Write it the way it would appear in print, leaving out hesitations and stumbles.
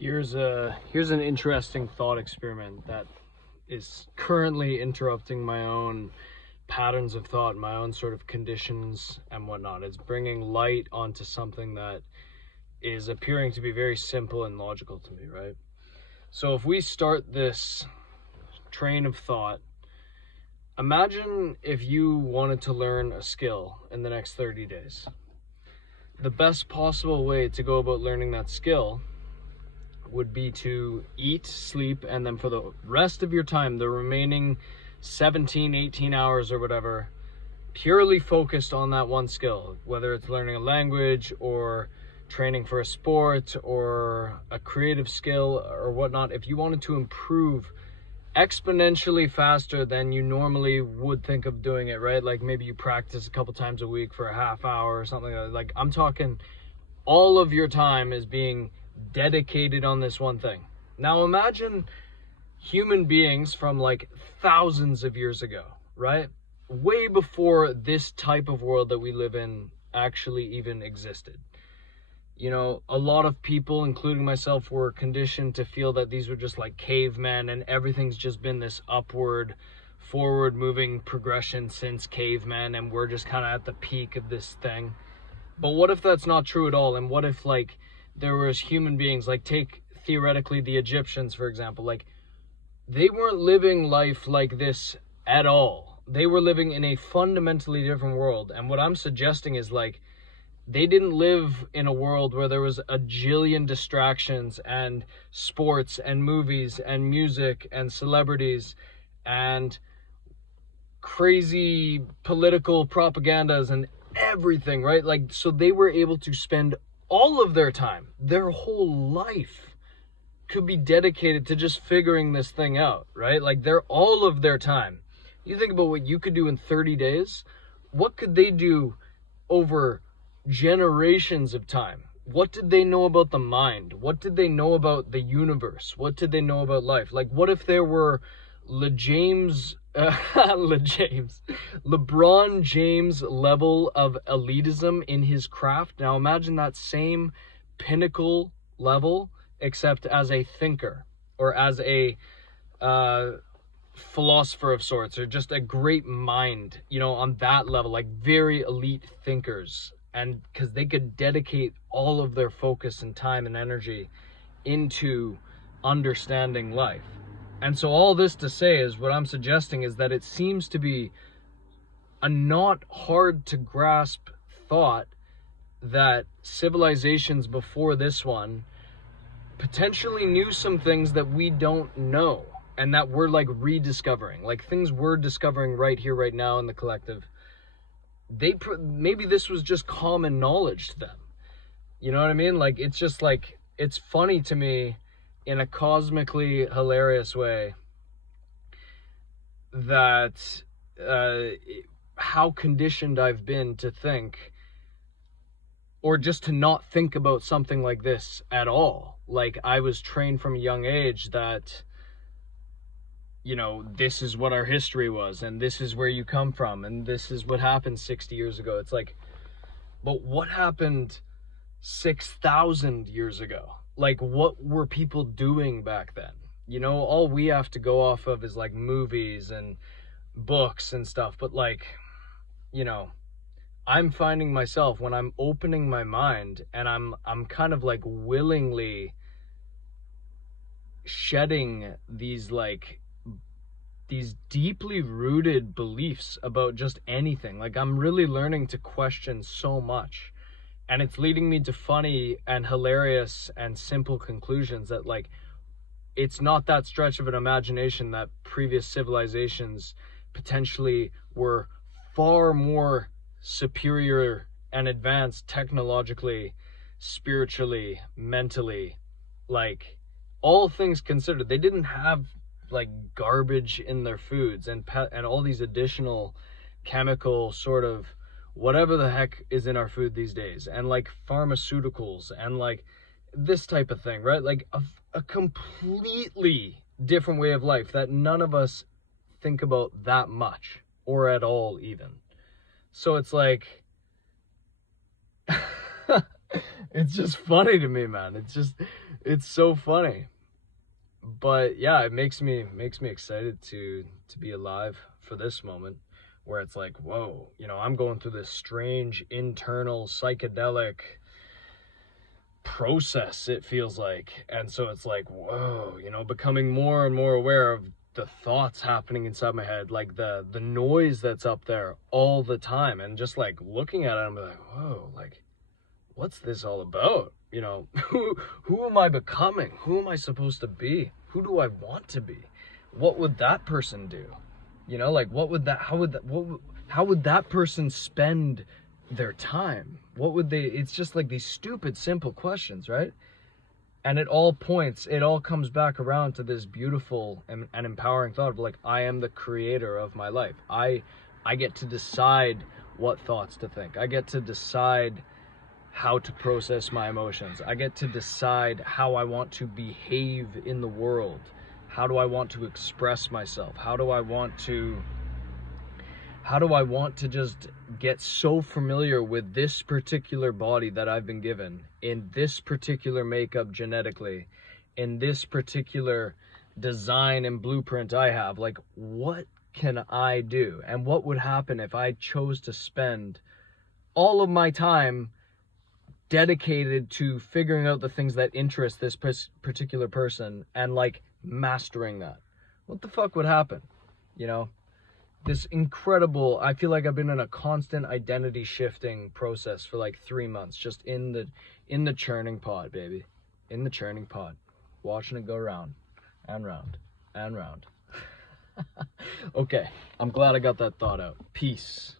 Here's an interesting thought experiment that is currently interrupting my own patterns of thought, my own sort of conditions and whatnot. It's bringing light onto something that is appearing to be very simple and logical to me, right? So if we start this train of thought, imagine if you wanted to learn a skill in the next 30 days. The best possible way to go about learning that skill would be to eat, sleep, and then for the rest of your time, the remaining 17, 18 hours or whatever, purely focused on that one skill, whether it's learning a language or training for a sport or a creative skill or whatnot. If you wanted to improve exponentially faster than you normally would think of doing it, right? Like maybe you practice a couple times a week for a half hour or something like I'm talking all of your time is being dedicated on this one thing. Now imagine human beings from like thousands of years ago, right? Way before this type of world that we live in actually even existed. You know, a lot of people, including myself, were conditioned to feel that these were just like cavemen and everything's just been this upward, forward moving progression since cavemen and we're just kind of at the peak of this thing. But what if that's not true at all? And what if like there was human beings, like take theoretically the Egyptians, for example, like they weren't living life like this at all. They were living in a fundamentally different world. And what I'm suggesting is like, they didn't live in a world where there was a jillion distractions and sports and movies and music and celebrities and crazy political propagandas and everything, right? Like, so they were able to spend all of their time, their whole life could be dedicated to just figuring this thing out, right? Like all of their time. You think about what you could do in 30 days. What could they do over generations of time? What did they know about the mind? What did they know about the universe? What did they know about life? Like what if there were LeBron James level of elitism in his craft? Now imagine that same pinnacle level, except as a thinker or as a philosopher of sorts, or just a great mind, you know, on that level, like very elite thinkers. And because they could dedicate all of their focus and time and energy into understanding life. And so all this to say is what I'm suggesting is that it seems to be a not hard to grasp thought that civilizations before this one potentially knew some things that we don't know and that we're like rediscovering, like things we're discovering right here, right now in the collective. Maybe this was just common knowledge to them. You know what I mean? Like, it's just like, it's funny to me in a cosmically hilarious way that how conditioned I've been to think, or just to not think about something like this at all. Like, I was trained from a young age that, you know, this is what our history was, and this is where you come from, and this is what happened 60 years ago. It's like, but what happened 6,000 years ago? Like, what were people doing back then? You know, all we have to go off of is like movies and books and stuff. But like, you know, I'm finding myself when I'm opening my mind and I'm kind of like willingly shedding these deeply rooted beliefs about just anything. Like, I'm really learning to question so much, and it's leading me to funny and hilarious and simple conclusions that like, it's not that stretch of an imagination that previous civilizations potentially were far more superior and advanced technologically, spiritually, mentally, like all things considered. They didn't have like garbage in their foods and all these additional chemical sort of whatever the heck is in our food these days, and like pharmaceuticals and like this type of thing, right? Like a completely different way of life that none of us think about that much or at all even. So it's like It's just funny to me, man. It's so funny. But yeah, it makes me excited to be alive for this moment, where it's like, whoa, you know, I'm going through this strange internal psychedelic process, it feels like. And so it's like, whoa, you know, becoming more and more aware of the thoughts happening inside my head, like the noise that's up there all the time, and just like looking at it, I'm like, whoa, like, what's this all about? You know, who am I becoming? Who am I supposed to be? Who do I want to be? What would that person do? You know, like, how would that person spend their time? What would they, it's just like these stupid, simple questions, right? And it all comes back around to this beautiful and empowering thought of like, I am the creator of my life. I get to decide what thoughts to think. I get to decide how to process my emotions. I get to decide how I want to behave in the world. How do I want to express myself? How do I want to just get so familiar with this particular body that I've been given, in this particular makeup genetically, in this particular design and blueprint I have? Like, what can I do? And what would happen if I chose to spend all of my time dedicated to figuring out the things that interest this particular person and like mastering that? What the fuck would happen? You know, this incredible, I feel like I've been in a constant identity shifting process for like 3 months, just in the churning pod, baby, in the churning pod, watching it go round and round and round. Okay, I'm glad I got that thought out. Peace.